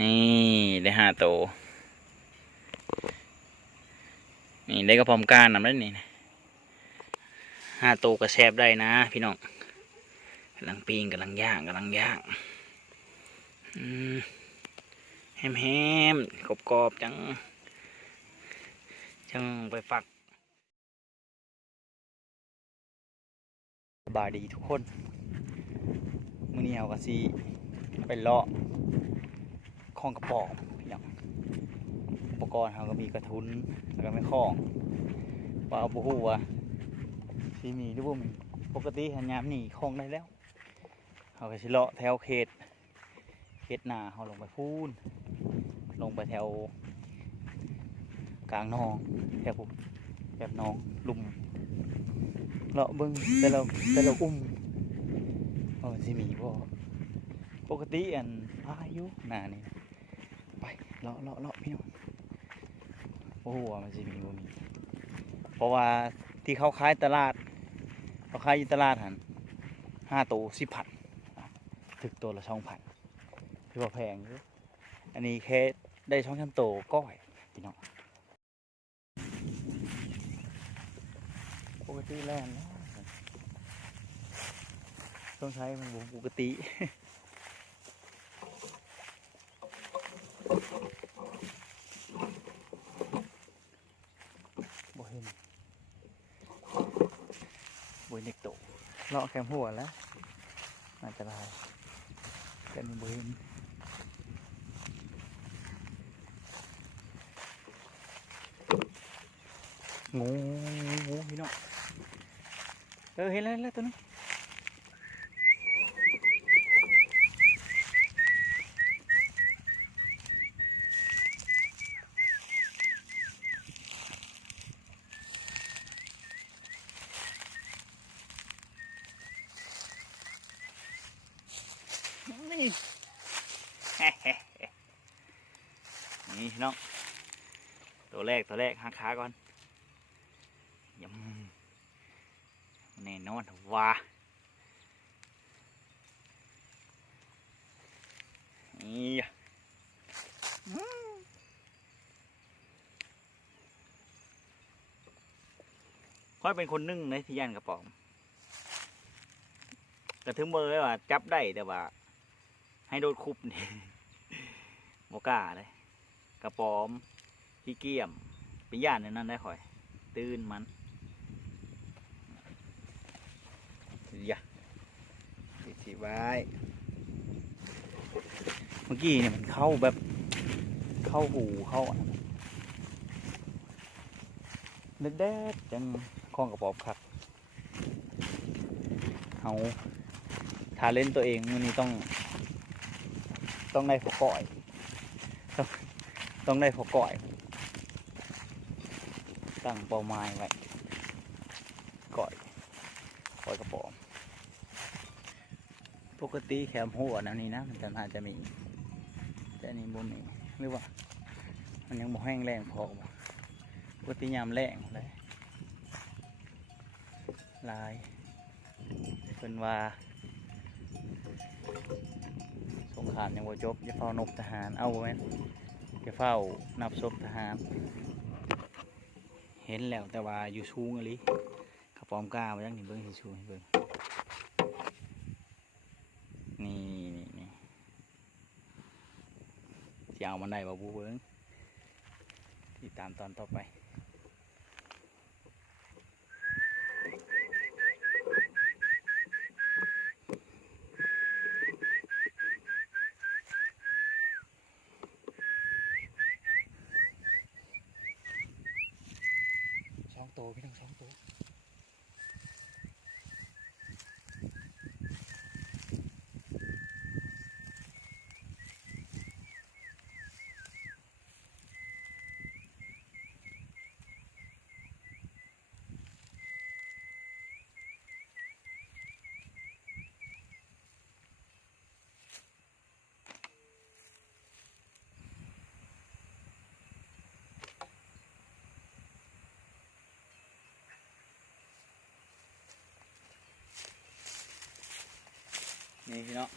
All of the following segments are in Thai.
นี่ได้ห้าโตวนี่ได้กระพร้อมก้านนำได้นี่ห้าโตวกระแซบได้นะ พี่น้องกำลังปีงกำลังย่างกำลังย่างแฮมแฮมกรอบกรอบจัง จังไปฝักบายดีทุกคนมื้อนี้เอากะสิไปเลาะ คลองกระป๋องพี่น้องอุปกรณ์เราก็มีกระทุนแล้วก็ไม่คล้องว่าเอาบุหูว่าที่มีหรือว่ามันปกติหันยามนี่คล้องได้แล้วเขาก็สิเลาะแถวเขตเขตหนาเขาลงไปพูนลงไปแถว กลางนองแถวผมแบบนองลุมเลาะเบิ้งแต่เราแต่เราอุ้มว่ามันสิมีบ่ปกติอันพายุหนานี่ เลาะเลาะเลาะพี่น้องโอ้โหมันสิมีบ่มี เพราะว่าที่เขาขายตลาดเขาขายอยู่ตลาดหันห้าตัวสิบพันถึกตัวละสองพันถือว่าแพงอยู่อันนี้แค่ได้ช่องช้ำโตวก้อยพี่น้องปกติแล่นแล้วต้องใช้มันปกติ บ่เห็นบ่เห็นเด็กโตเลาะแคมหัวแล้วน่าจะลายแต่มันบ่เห็นงูงูพี่น้องเออเห็นแล้วแล้วตัวนึง นี่พี่น้องตัวแรกตัวแรกหัก ขาก่อนยำแน่นอนว่านี่ค่อยเป็นคนนึ่งในที่ย่านกระป๋องแต่ถึงเบอร์ว่า จับได้แต่ว่า ให้โดนคุบนี่โมก้าเลยกระป๋อมพี่เกี่ยม ไปย่านในนั้นได้ค่อย ตื่นมันอย่าสิสิไว้ เมื่อกี้เนี่ยมันเข้าแบบเข้าหูเข้าเด็ดเด็ดๆจังคล้องกระป๋อครับเอาทาเล่นตัวเองวันนี้ต้อง ต้องได้พอก่อย ต้องต้องได้พอก่อย ตั้งเป้าหมายไว้ก่อยก่อยกระป๋องปกติแคมหัวนะนี่นะ มันจะน่าจะมีแต่นนี้บนนี้หรือว่า มันยังบ่แห้งแรงพอปกติยามแรงเลยลายเป็นว่าสงครามยังบ่จบอย่าเฝ้านบทหารเอาไว้อย่าเฝ้านับศพทหาร เห็นแล้วแต่ว่าอยู่ชูงอะไรกระป๋อมกล้ามายังนี่เบิ้งสิชูให้เบิ้งนี่นี่นี่จะเอามันได้บ่บูเบิ้งติดตามตอนต่อไป สองตัวพี่น้องสองตัว นี่พี่น้อง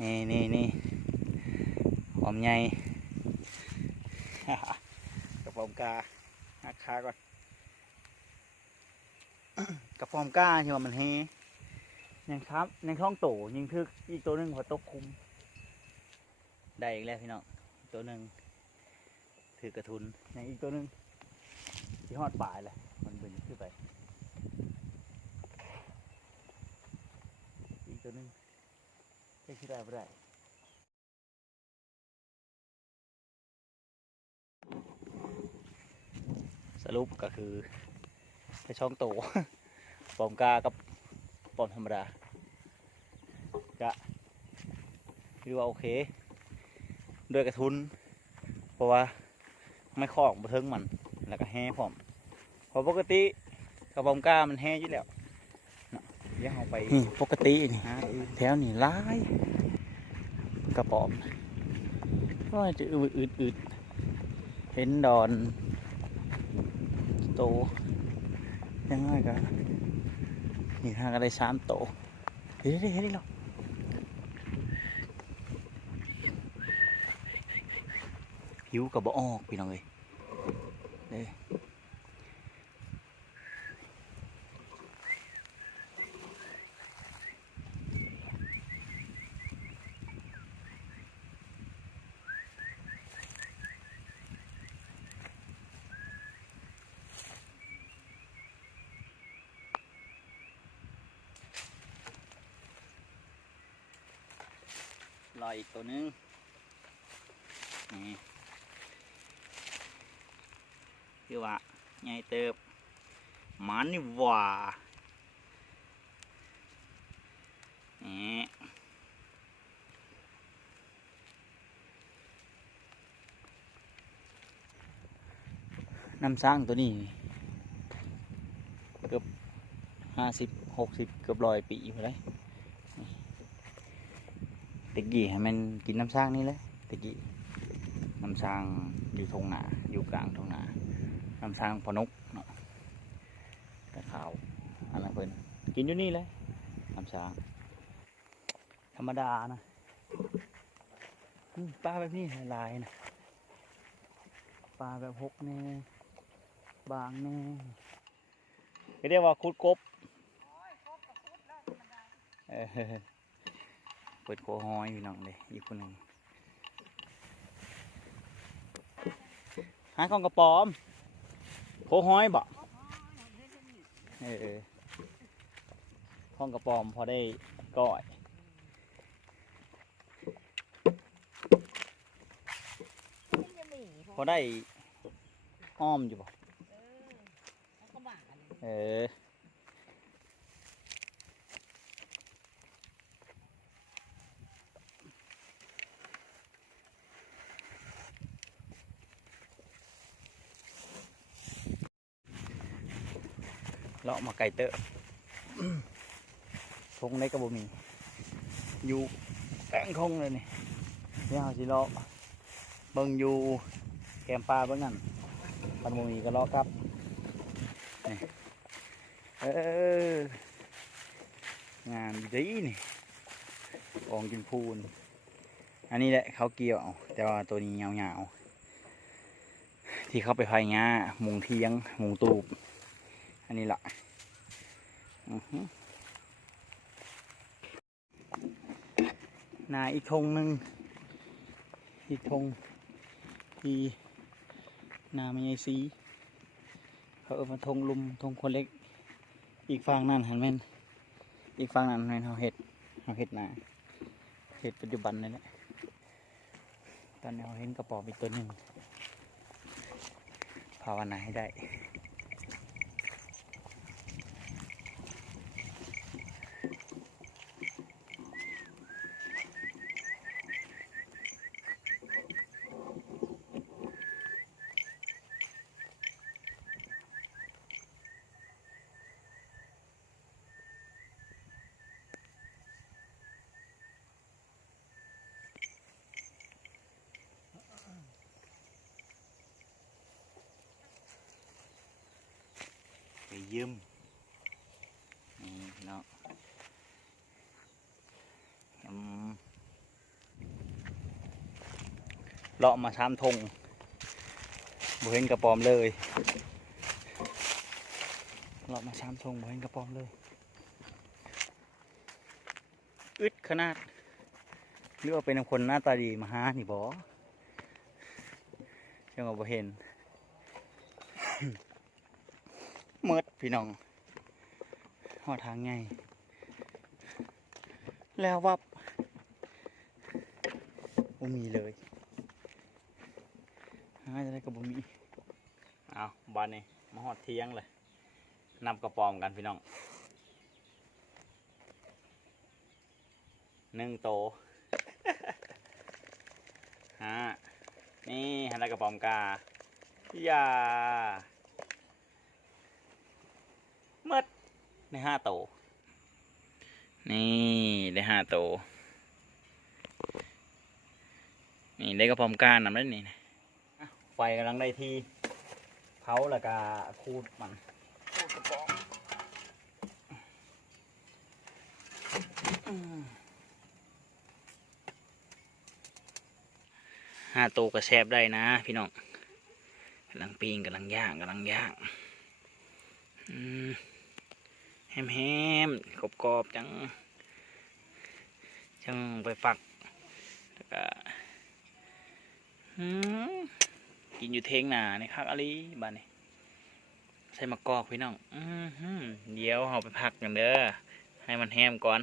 นี่นี่นี่หอมใหญ่กระป๋อมกาหักขาก่อนกระป๋อมกาที่ว่ามันเฮยังครับยังท้องโตยิงทึกอีกตัวหนึ่งหัวตกคุม ได้อีกแล้วพี่น้องตัวหนึ่งถือกระทุนยังอีกตัวหนึ่งที่หอดปลายเลยมันบึนขึ้นไป อีก ตัวนึงใช่ที่ได้ไม่ได้สรุปก็คือไปช่องโตปอมกากับปอมธรรมดากะคือว่าโอเค ด้วยกระทุน เพราะว่าไม่คอกบะเทิงมัน แล้วก็แห่พร้อมพราะปกติกระปอมกามันแห่อยู่แล้ว เนาะเดี๋ยวเอาไปนี่ปกตินี่หาอื่นแถวนี่ร้ายกระป๋อมว่าจะอืดอืดอืดเห็นดอนโตยังไงกันนี่ห้าก็ได้สามโตเฮ้ยเฮ้ยเฮ้ยเราผิวกับบ่ออกพี่น้องเอ้ยเด้ อีกตัวนึงนี่คือว่าใหญ่เติบหมันนี่ว่านี่น้ำสร้างตัวนี้เกือบห้าสิบหกสิบเกือบร้อยปีไปเลย ตะกี้ให้มันกินน้ำสร้างนี่เลยตะกี้น้ำสร้างอยู่ทงหนาอยู่กลางทงหนาน้ำสร้างพอนุกเนาะกระขาวอันนั้นเพิ่นกินอยู่นี่เลยน้ำสร้างธรรมดานะอืมปลาแบบนี้หลายๆนะปลาแบบหกแน่บางแน่ก็เรียกว่าคุดกบเออ เปิดโคหอยพี่น้องเลยอีกคนหนึ่งหาของกระป๋อมโคหอยบ่เออเออของกระป๋อมพอได้ก้อยพอได้อ้อมอยู่บ่เออ เลาะมาไก่เตอะทงในกระบมี อยู่แป้งทงเลยนี่เดี๋ยวเราสิเลาะเบิ่งอยู่แกมปลาเบิ่งนั่นปันโมมีก็เลาะครับเอองานดีนี่กองกินพูน อันนี้แหละเขาเกี่ยว แต่ว่าตัวนี้ยาวๆที่เขาไปพายงามุงเทียง มุงตูบ อันนี้ละอือหือนาอีกธงหนึ่งอีกธงที่นาไม่ใช่สีเขาเอามาทงลุมทงคนเล็ก อีกฝั่งนั่นเห็นไหมนอีกฝั่งนั้นเห็นเขาเห็ดเขาเห็ดนาเห็ดปัจจุบันนี่แหละตอนนี้เขาเห็นกระป๋อมอีกตัวหนึ่งภาวนาให้ได้ เลาะมาช้ามทงบ่เห็นกระปอมเลยเลาะมาช้ามทงบ่เห็นกระปอมเลยอึดขนาดหรือว่าเป็นคนหน้าตาดีมาหานี่บอยังว่าบ่เห็นเมิดพี่น้องหอทางไงแล้ววับมีเลย หาจะได้ก็บ่มีเอาบานนี้มาหอดเทียงเลยนำกระปอมกันพี่น้องหนึ่งโตฮะนี่ฮันได้กระป๋อมกาอย่าเมดได้ห้าโต นี่ได้ห้าโต นี่ได้กระป๋อมกานำได้นี่อะ ฟกำลังได้ที่เผาแล้วก็คูดมันคูดกระป๋อมอืมห้าโตวกระแซบได้นะ พี่น้องกำลังปีงกำลังย่างกำลังย่างแฮมแฮมกรอบกรอบจัง จังไปฝักแล้วก็อืม กินอยู่เทงหนาในคักอะไรบ้านนี้ใส่มะกอกพี่น้องอือเดี๋ยวเราไปพักกันเด้อให้มันแฮมก่อน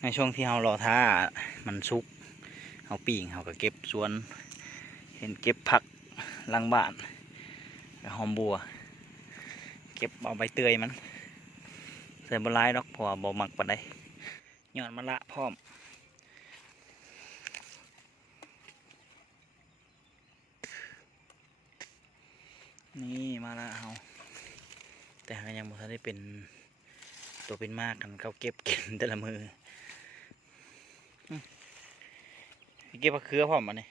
ในช่วงที่เรารอท่ามันสุกเอาปีงเขาก็เก็บสวน เห็นเก็บผักลังบ้านหอมบัว เก็บเอาใบเตยมันใส่บหลายดอกพราะว่าบ่มักปานใดย้อนมะละพร้อม นี่มาละเฮาแต่ก็ยังบ่ทันได้เป็นตัวเป็นมากกันเขาเก็บเกินแต่ละมือเก็บมะเขือพร้อมมาเนี่ย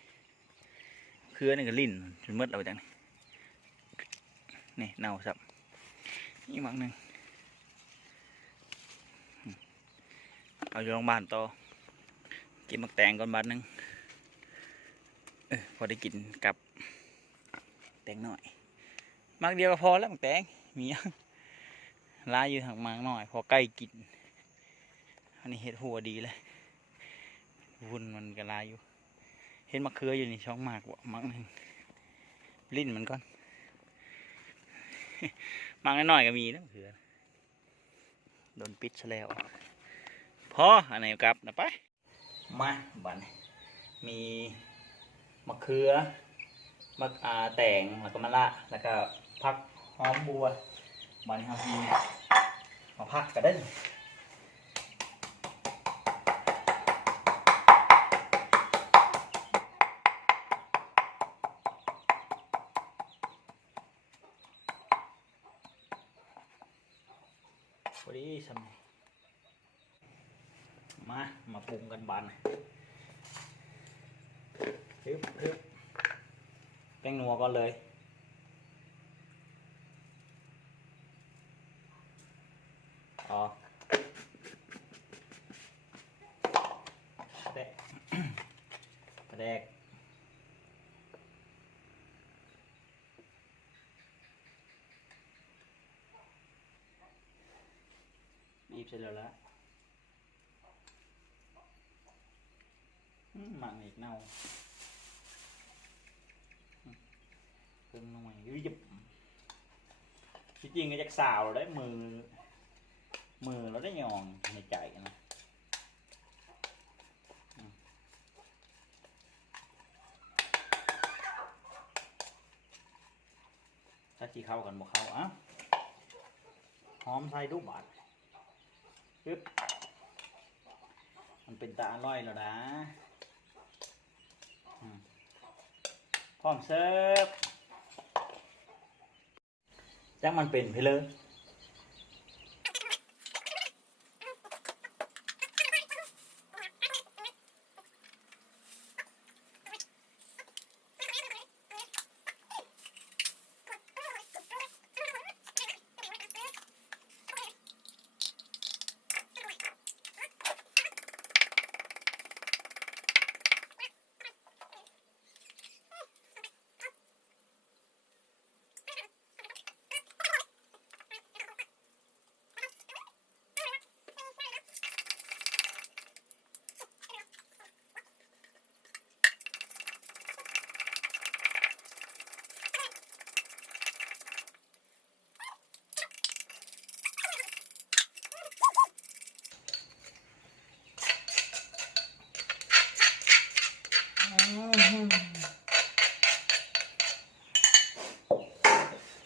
เขือนี่ก็ลิ่นจนมืดเอาจังนี่นี่เน่าสับนี่มักหนึ่งเอาอยู่โรงพยาบาลต่อกินมักแตงก่อนบาทหนึงเออพอได้กินกับแตงหน่อย มักเดียวก็พอแล้วมักแตงมียังลายอยู่ทางมักหน่อย พอใกล้กิน อันนี้เห็ดหัวดีเลยวุ่นมันก็ลายอยู่ เห็นมะเขืออยู่นี่ช่องหมากบ่มักหนึ่งลิ้นมันก่อนมักน้อยก็มีนะมะเขือโดนปิดซะแล้วพออันไหนกลับนะไปมาบันมีมะเขือมะอาแตงแล้วก็มะละแล้วก็ ผักหอมบัวบันครับมีมาพักกันได้อพอดีสำนี่มา มาปรุงกันบานฮึบฮึบแป้งนัวก่อนเลยอ๋อแดก แดกบีบเสร็จแล้วละอืมหมักอีกเน่าเครื่องหน่อยยุบที่จริงก็จะสาวได้มือ มือเราได้ยองในใจนะ ถ้าที่เข้ากันบ่เข้าอะหอมใส่ดูบาดปึ๊บมันเป็นตาอร่อยแล้วนะพร้อมเสิร์ฟจังมันเป็นไปเลย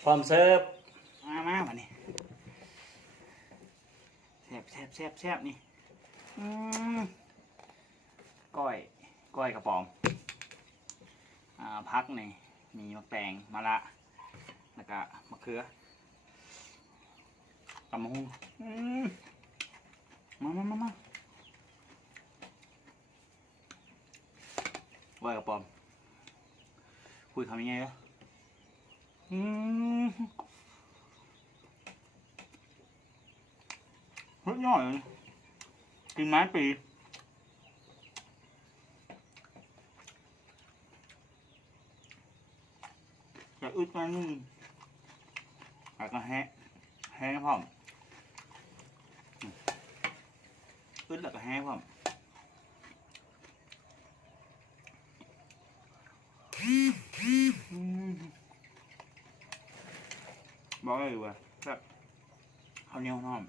ร้อมเสิร์ฟมามามานี่แซ่บแซ่บแซ่บแซ่บนี่อืมก้อยก้อยกระป๋อมอ่าพักนี่มีมะแตงมะระแล้วก็มะเขือตำมะฮุ่งอืมมามามามาก้อยกระป๋อมคุยคำยังไงวะ อืมเฮ้ยย่อยเลยกินไม้ปีจะอึดมานึ่งแล้วก็แฮะแฮะพร้อมอืมอึดแล้วก็แฮะพร้อมอืม บอกเลยว่าแบบข้าวเหนียวน้อม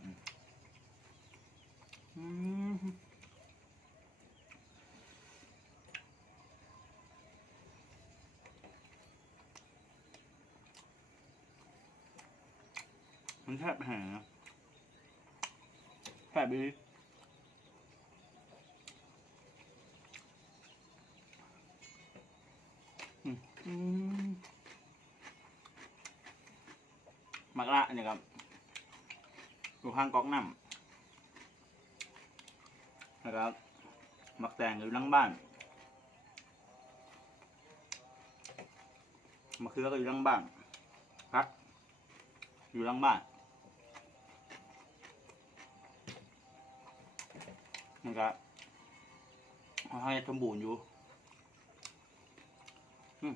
อืมมันแทบหาแทบดีอืมอืมมัก ละเนี่ยครับอยู่ข้างก๊อกน้ำนะครับมักแตงอยู่หลังบ้านมะเขือก็อยู่หลังบ้านพัก อยู่หลังบ้านมันก็ให้สมบูรณ์อยู่อืม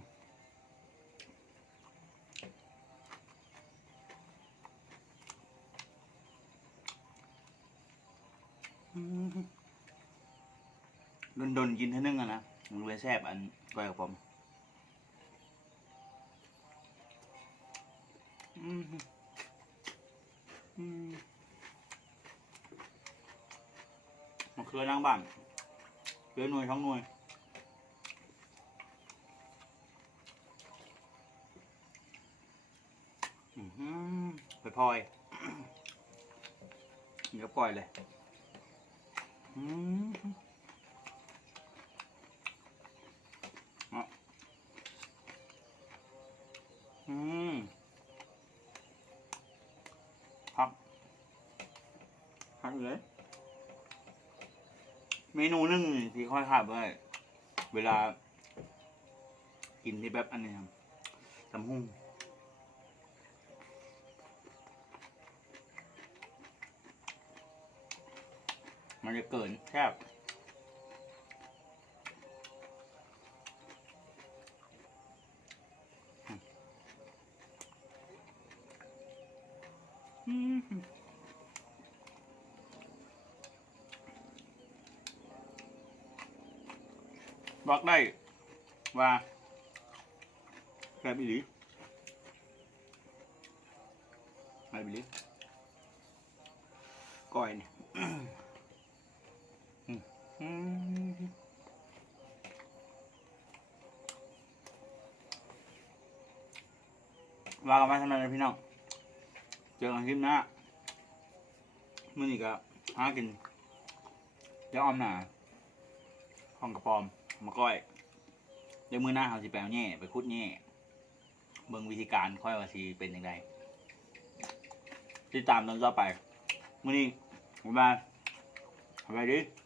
ด นดนๆกินเท่านึงอะนะมันเลยแซ่บอันก้อยกับผมอืมอืมมันคือล้างบ้านเลือหน่วยท้องหน่วยไปพลอยเดี๋ยวปล่อยเลย อืมเอาอืมพักพักเลย เมนูหนึ่งที่ค่อยขาดไว้เวลา กินที่แบบอันนี้ครับตำหุ่งมันจะเกินแทบ บอกได้ว่าแบบอีหลีแบบอีหลีก้อยเนี่ยว่ากันไปทำไมเลยพี่น้อง เจอกันคลิปหน้ามื่อนี้ก็หากินเดี๋ยวออมหนาห้องกระปอม มาก้อยเดี๋ยวมือหน้าเขาสิแปลแง่ไปคุดแง่เบิ่งวิธีการค่อยว่าสีเป็นยังไงติดตามตอนต่อไปมื้อนี้บ๊ายบายสบายดี